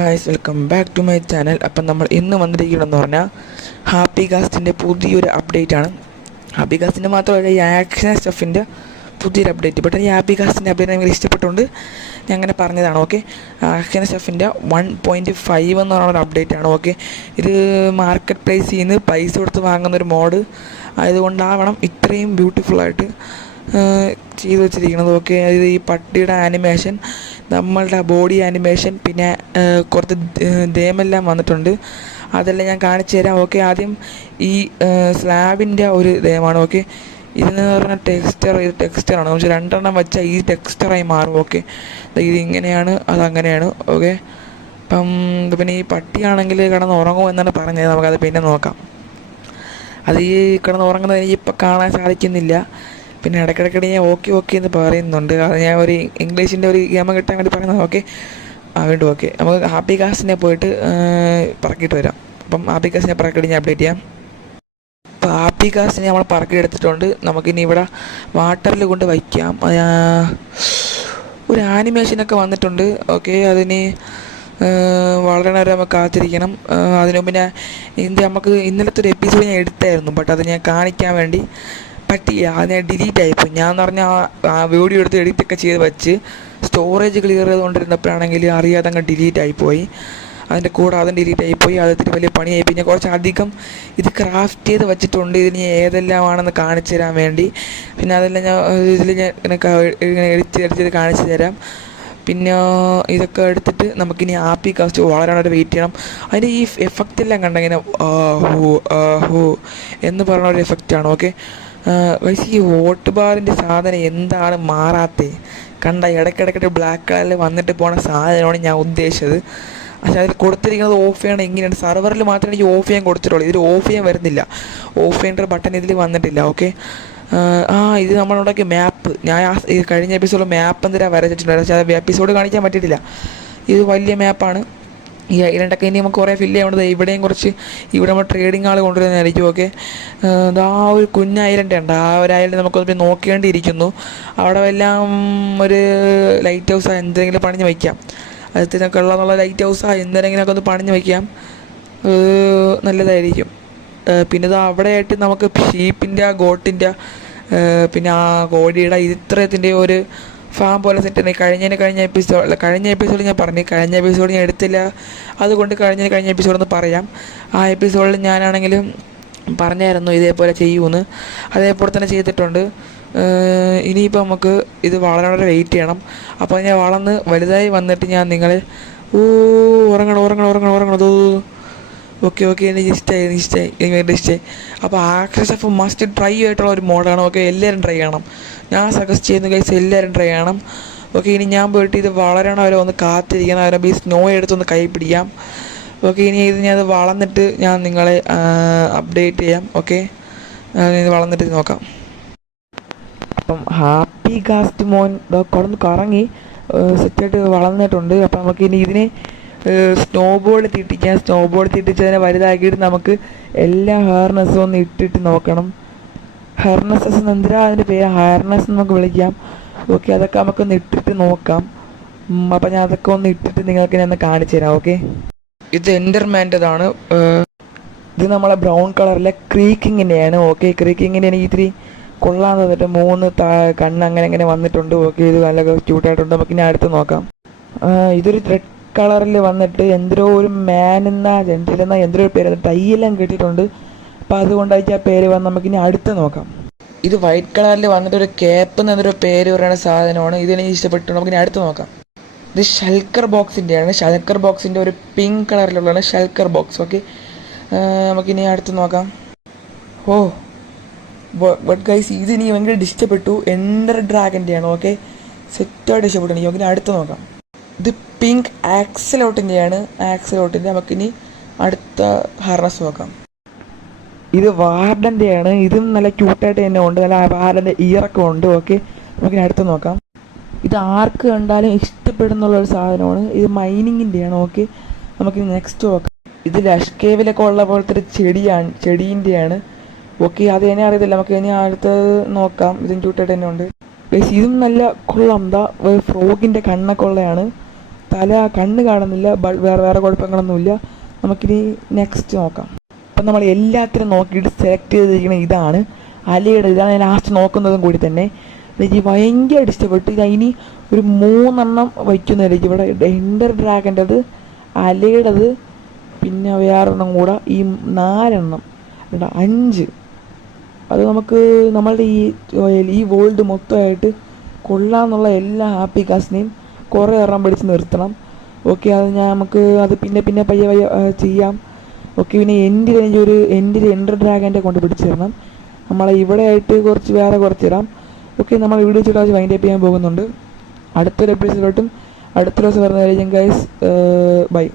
Guys, welcome back to my channel. അപ്പം നമ്മൾ ഇന്ന് വന്നിരിക്കണമെന്ന് പറഞ്ഞാൽ ഹാപ്പി കാസ്റ്റിൻ്റെ പുതിയൊരു അപ്ഡേറ്റ് ആണ്. ഹാപ്പി കാസ്റ്റിൻ്റെ മാത്രമല്ല, ഈ ആക്ഷൻ സ്റ്റഫിൻ്റെ പുതിയൊരു അപ്ഡേറ്റ്. ബട്ട് ഈ ഹാപ്പി കാസ്റ്റിൻ്റെ അപ്ഡേറ്റ് എനിക്ക് ഇഷ്ടപ്പെട്ടുകൊണ്ട് ഞാൻ അങ്ങനെ പറഞ്ഞതാണ്. ഓക്കെ, ആക്ഷൻ സ്റ്റഫിൻ്റെ 1.5 എന്ന് പറയുന്നൊരു അപ്ഡേറ്റ് ആണ്. ഓക്കെ, ഇത് മാർക്കറ്റ് പ്ലേസിൽ നിന്ന് പൈസ കൊടുത്ത് വാങ്ങുന്നൊരു മോഡ് ആയതുകൊണ്ടാവണം ഇത്രയും ബ്യൂട്ടിഫുള്ളായിട്ട് ചെയ്തു വെച്ചിരിക്കുന്നത്. ഓക്കെ, അതായത് ഈ പട്ടിയുടെ ആനിമേഷൻ, നമ്മളുടെ ബോഡി ആനിമേഷൻ, പിന്നെ കുറച്ച് ദേമെല്ലാം വന്നിട്ടുണ്ട്. അതെല്ലാം ഞാൻ കാണിച്ചു തരാം. ഓക്കെ, ആദ്യം ഈ സ്ലാബിൻ്റെ ഒരു ദേമാണ്. ഓക്കെ, ഇതെന്ന് പറഞ്ഞാൽ ഇത് ടെക്സ്റ്ററാണ്. പക്ഷേ രണ്ടെണ്ണം വെച്ചാൽ ഈ ടെക്സ്റ്ററായി മാറും. ഓക്കെ, ഇത് ഇങ്ങനെയാണ്, അതങ്ങനെയാണ്. ഓക്കെ, പിന്നെ ഈ പട്ടിയാണെങ്കിൽ കിടന്ന് ഉറങ്ങുമോ എന്നാണ് പറഞ്ഞത്. നമുക്കത് പിന്നെ നോക്കാം. അത് ഈ കിടന്ന് ഉറങ്ങുന്നത് എനിക്കിപ്പോൾ കാണാൻ സാധിക്കുന്നില്ല. പിന്നെ ഇടയ്ക്കിടയ്ക്കിടെ ഞാൻ ഓക്കെ എന്ന് പറയുന്നുണ്ട്. അത് ഞാൻ ഒരു ഇംഗ്ലീഷിൻ്റെ ഒരു ഗെയിം കിട്ടാൻ വേണ്ടി പറയുന്നത്. ഓക്കെ, വീണ്ടും ഓക്കെ, നമുക്ക് ഹാപ്പി കാസ്റ്റിനെ പോയിട്ട് പറക്കിയിട്ട് വരാം. അപ്പം ഹാപ്പി കാസ്റ്റിനെ പറക്കിയിട്ട് ഞാൻ അപ്ഡേറ്റ് ചെയ്യാം. അപ്പോൾ ഹാപ്പി കാസ്റ്റിനെ നമ്മൾ പറക്കിയെടുത്തിട്ടുണ്ട്. നമുക്കിനി ഇവിടെ വാട്ടറിൽ കൊണ്ട് വയ്ക്കാം. ഒരു ആനിമേഷനൊക്കെ വന്നിട്ടുണ്ട്. ഓക്കെ, അതിന് വളരെ നേരം നമുക്ക് കാത്തിരിക്കണം. അതിനു പിന്നെ നമുക്ക് ഇന്നലത്തെ ഒരു എപ്പിസോഡ് ഞാൻ എടുത്തായിരുന്നു. ബട്ട് അത് ഞാൻ കാണിക്കാൻ വേണ്ടി പറ്റില്ല. അത് ഞാൻ ഡിലീറ്റ് ആയിപ്പോയി. ഞാൻ എന്ന് പറഞ്ഞാൽ ആ വീഡിയോ എടുത്ത് എഡിറ്റൊക്കെ ചെയ്ത് വെച്ച് സ്റ്റോറേജ് ക്ലിയർ ചെയ്തുകൊണ്ടിരുന്നപ്പോഴാണെങ്കിൽ അറിയാതെ അങ്ങ് ഡിലീറ്റ് ആയിപ്പോയി. അതിൻ്റെ കൂടെ അതും ഡിലീറ്റ് ആയിപ്പോയി. അതിന് വലിയ പണിയായി. പിന്നെ കുറച്ചധികം ഇത് ക്രാഫ്റ്റ് ചെയ്ത് വെച്ചിട്ടുണ്ട്. ഇതിന് ഏതെല്ലാമാണെന്ന് കാണിച്ചു തരാൻ വേണ്ടി. പിന്നെ അതെല്ലാം ഞാൻ ഇതിൽ ഞാൻ ഇങ്ങനെ എഡിറ്റ് കാണിച്ചു തരാം. പിന്നെ ഇതൊക്കെ എടുത്തിട്ട് നമുക്കിനി ഹാപ്പി കാസ്റ്റ് വളരെ വെയിറ്റ് ചെയ്യണം. അതിൻ്റെ ഈ എഫക്റ്റ് എല്ലാം കണ്ട ഇങ്ങനെ ഹോ എന്ന് പറയുന്ന ഒരു എഫക്റ്റാണ്. ഓക്കെ, ഈ വോട്ട് ബാറിൻ്റെ സാധനം എന്താണ് മാറാത്തത് കണ്ട? ഇടയ്ക്കിടയ്ക്കിട്ട് ബ്ലാക്ക് കളറിൽ വന്നിട്ട് പോണ സാധനമാണ് ഞാൻ ഉദ്ദേശിച്ചത്. പക്ഷേ അതിൽ കൊടുത്തിരിക്കുന്നത് ഓഫ് ചെയ്യണം. എങ്ങനെയാണ് സർവറിൽ മാത്രമേ എനിക്ക് ഓഫ് ചെയ്യാൻ കൊടുത്തിട്ടുള്ളൂ. ഇതിൽ ഓഫ് ചെയ്യാൻ വരുന്നില്ല. ഓഫ് ചെയ്യേണ്ട ബട്ടൺ ഇതിൽ വന്നിട്ടില്ല. ഓക്കെ, ഇത് നമ്മളുണ്ടാക്കിയ മാപ്പ്. ഞാൻ ഈ കഴിഞ്ഞ എപ്പിസോഡിൽ മാപ്പ് എന്തിനാണ് വരച്ചിട്ടുണ്ടായിരുന്നു. പക്ഷേ അത് എപ്പിസോഡ് കാണിക്കാൻ പറ്റിയിട്ടില്ല. ഇത് വലിയ മാപ്പാണ്. ഈ ഐലൻഡൊക്കെ ഇനി നമുക്ക് കുറേ ഫില്ല് ചെയ്യേണ്ടത്. ഇവിടെയും കുറച്ച് ഇവിടെ നമ്മൾ ട്രേഡിങ് ആൾ കൊണ്ടുവരുന്നതായിരിക്കും. ഓക്കെ, ആ ഒരു കുഞ്ഞ് ഐലൻഡ് ഉണ്ട്. ആ ഒരു ഐലൻഡ് നമുക്കൊന്ന് നോക്കേണ്ടിയിരിക്കുന്നു. അവിടെ എല്ലാം ഒരു ലൈറ്റ് ഹൗസ് എന്തെങ്കിലും പണിഞ്ഞ് വയ്ക്കാം. അതിനൊക്കെ ഉള്ള ലൈറ്റ് ഹൗസാണ് എന്തെങ്കിലുമൊക്കെ ഒന്ന് പണിഞ്ഞ് വയ്ക്കാം. നല്ലതായിരിക്കും. പിന്നെ ഇത് അവിടെയായിട്ട് നമുക്ക് ഷീപ്പിൻ്റെ, ഗോട്ടിൻ്റെ, പിന്നെ ആ കോഴിയുടെ ഇത്രത്തിൻ്റെ ഒരു ഫാം പോലെ സെറ്റ് ഉണ്ട്. കഴിഞ്ഞ എപ്പിസോഡ് ഞാൻ പറഞ്ഞു. കഴിഞ്ഞ എപ്പിസോഡ് ഞാൻ എടുത്തില്ല, അതുകൊണ്ട് കഴിഞ്ഞ എപ്പിസോഡൊന്ന് പറയാം. ആ എപ്പിസോഡിൽ ഞാനാണെങ്കിലും പറഞ്ഞായിരുന്നു ഇതേപോലെ ചെയ്യുമെന്ന്. അതേപോലെ തന്നെ ചെയ്തിട്ടുണ്ട്. ഇനിയിപ്പോൾ നമുക്ക് ഇത് വളരെ വെയിറ്റ് ചെയ്യണം. അപ്പോൾ ഞാൻ വളർന്ന് വലുതായി വന്നിട്ട് ഞാൻ നിങ്ങളെ ഉറങ്ങണം. ഓക്കെ, എനിക്ക് ഇഷ്ടമായി. അപ്പോൾ ആക്ഷൻ സ്റ്റഫ് മസ്റ്റ് ട്രൈ ആയിട്ടുള്ള ഒരു മോഡാണ്. ഓക്കെ, എല്ലാവരും ട്രൈ ചെയ്യണം. ഞാൻ സജസ്റ്റ് ചെയ്യുന്ന കേസ് എല്ലാവരും ട്രൈ ചെയ്യണം. ഓക്കെ, ഇനി ഞാൻ പോയിട്ട് ഇത് വളരണം വരെ ഒന്ന് കാത്തിരിക്കണം. അതിനെ ഈ സ്നോ എടുത്തൊന്ന് കൈ പിടിക്കാം. ഓക്കെ, ഇനി ഇത് ഞാൻ വളർന്നിട്ട് ഞാൻ നിങ്ങളെ അപ്ഡേറ്റ് ചെയ്യാം. ഓക്കെ, ഇത് വളർന്നിട്ട് നോക്കാം. അപ്പം ഹാപ്പി കാസ്റ്റ് മോൻ കുറന്ന് കറങ്ങി സെറ്റായിട്ട് വളർന്നിട്ടുണ്ട്. അപ്പം നമുക്ക് ഇനി ഇതിനെ സ്നോ ബോൾ തീട്ടിക്കാം. സ്നോ ബോൾ തീട്ടിച്ചതിനെ വലുതാക്കിയിട്ട് നമുക്ക് എല്ലാ ഹാർനസ്സും ഒന്ന് ഇട്ടിട്ട് നോക്കണം. ഹാർനസ്സസ് എന്തിനാ അതിൻ്റെ പേര്? ഹാർനസ് നമുക്ക് വിളിക്കാം. ഓക്കെ, അതൊക്കെ നമുക്കൊന്ന് ഇട്ടിട്ട് നോക്കാം. അപ്പം ഞാൻ അതൊക്കെ ഒന്ന് ഇട്ടിട്ട് നിങ്ങൾക്ക് ഞാൻ ഒന്ന് കാണിച്ചു തരാം. ഓക്കെ, ഇത് എൻ്റർമാൻ്റെതാണ്. ഇത് നമ്മളെ ബ്രൗൺ കളറിലെ ക്രീക്കിങ്ങിൻ്റെയാണ്. ഓക്കെ, ക്രീക്കിങ്ങിൻ്റെ എനിക്ക് ഇത്തിരി കൊള്ളാൻ തന്നിട്ട് 3 കണ്ണ് അങ്ങനെ വന്നിട്ടുണ്ട്. ഓക്കെ, ഇത് നല്ല ക്യൂട്ടായിട്ടുണ്ട്. നമുക്ക് ഇനി അടുത്ത് നോക്കാം. ഇതൊരു റെഡ് കളറിൽ വന്നിട്ട് എന്തോ ഒരു ജെൻറ്റിലെന്ന എന്തോ ഒരു പേര് ടൈയെല്ലാം കെട്ടിയിട്ടുണ്ട്. അപ്പോൾ അതുകൊണ്ടായിരിക്കും ആ പേര് വന്ന് നമുക്കിനി അടുത്ത് നോക്കാം. ഇത് വൈറ്റ് കളറിൽ വന്നിട്ട് ഒരു ക്യാപ്പ് എന്നൊരു പേര് പറയുന്ന സാധനമാണ്. ഇതെനിക്ക് ഇഷ്ടപ്പെട്ടു. നമുക്കിനി അടുത്ത് നോക്കാം. ഇത് ഷൽക്കർ ബോക്സിൻ്റെയാണ്. ഷൽക്കർ ബോക്സിൻ്റെ ഒരു പിങ്ക് കളറിലുള്ളതാണ് ഷൽക്കർ ബോക്സ്. ഓക്കെ, നമുക്കിനി അടുത്ത് നോക്കാം. ബട്ട് ഗൈസ്, ഇത് എനിക്ക് ഭയങ്കര ഇഷ്ടപ്പെട്ടു. എൻഡർ ഡ്രാഗൻ്റെയാണ്. ഓക്കെ, സെറ്റായിട്ട് ഇഷ്ടപ്പെട്ടു എനിക്ക്. നമുക്കിനി അടുത്ത് നോക്കാം. ഇത് പിങ്ക് ആക്സലോട്ടിൻ്റെയാണ്. നമുക്കിനി അടുത്ത ഹാർനസ് നോക്കാം. ഇത് വാർഡൻ്റെയാണ്. ഇതും നല്ല ക്യൂട്ടായിട്ട് തന്നെ ഉണ്ട്. നല്ല വാർഡൻ്റെ ഇയറൊക്കെ ഉണ്ട്. ഓക്കെ, നമുക്കിനി അടുത്ത് നോക്കാം. ഇത് ആർക്ക് കണ്ടാലും ഇഷ്ടപ്പെടുന്നുള്ളൊരു സാധനമാണ്. ഇത് മൈനിങ്ങിൻ്റെയാണ്. ഓക്കെ, നമുക്കിനി നെക്സ്റ്റ് നോക്കാം. ഇത് ലഷ് കേവിലൊക്കെ ഉള്ള പോലത്തെ ഒരു ചെടീൻ്റെയാണ്. ഓക്കെ, അത് തന്നെ അറിയത്തില്ല. നമുക്ക് ഇനി അടുത്ത് നോക്കാം. ഇതും ക്യൂട്ടായിട്ട് തന്നെ ഉണ്ട്. ഇതും നല്ല കൊള്ളാം. ഫ്രോഗിൻ്റെ കണ്ണൊക്കെ ഉള്ളതാണ്. കണ്ണ് കാണുന്നില്ല, വേറെ വേറെ കുഴപ്പങ്ങളൊന്നുമില്ല. നമുക്കിനി നെക്സ്റ്റ് നോക്കാം. അപ്പം നമ്മൾ എല്ലാത്തിനും നോക്കിയിട്ട് സെലക്ട് ചെയ്തിരിക്കുന്നത് ഇതാണ്, അലയുടെ. ഇതാണ് ഞാൻ ലാസ്റ്റ് നോക്കുന്നതും കൂടി തന്നെ. എനിക്ക് ഭയങ്കരമായിട്ട് ഇഷ്ടപ്പെട്ടു. ഞാൻ ഇനി ഒരു 3 വയ്ക്കുന്നതായിരിക്കും. ഇവിടെ എൻഡർ ഡ്രാഗൻ്റെത്, അലയുടേത്, പിന്നെ വേറെണ്ണം കൂടെ, ഈ 4 5. അത് നമുക്ക് നമ്മളുടെ ഈ വേൾഡ് മൊത്തമായിട്ട് കൊള്ളാമെന്നുള്ള എല്ലാ ആപ്ലിക്കാസിനെയും കുറേ പിടിച്ച് നിർത്തണം. ഓക്കെ, അത് നമുക്ക് അത് പിന്നെ പയ്യെ ചെയ്യാം. ഓക്കെ, പിന്നെ എൻ്റെ എൻഡർ ഡ്രാഗൻ്റെ കൊണ്ട് പിടിച്ച് തരണം. നമ്മളെ ഇവിടെ ആയിട്ട് കുറച്ച് ഇടാം. ഓക്കെ, നമ്മൾ വീഡിയോ ചെയ്തിട്ട് വൈൻഡ് അപ്പ് ചെയ്യാൻ പോകുന്നുണ്ട്. അടുത്തൊരു എപ്പിസോഡായിട്ടും അടുത്ത ദിവസം വരുന്നതായിരിക്കും ഗൈസ്. ബൈ.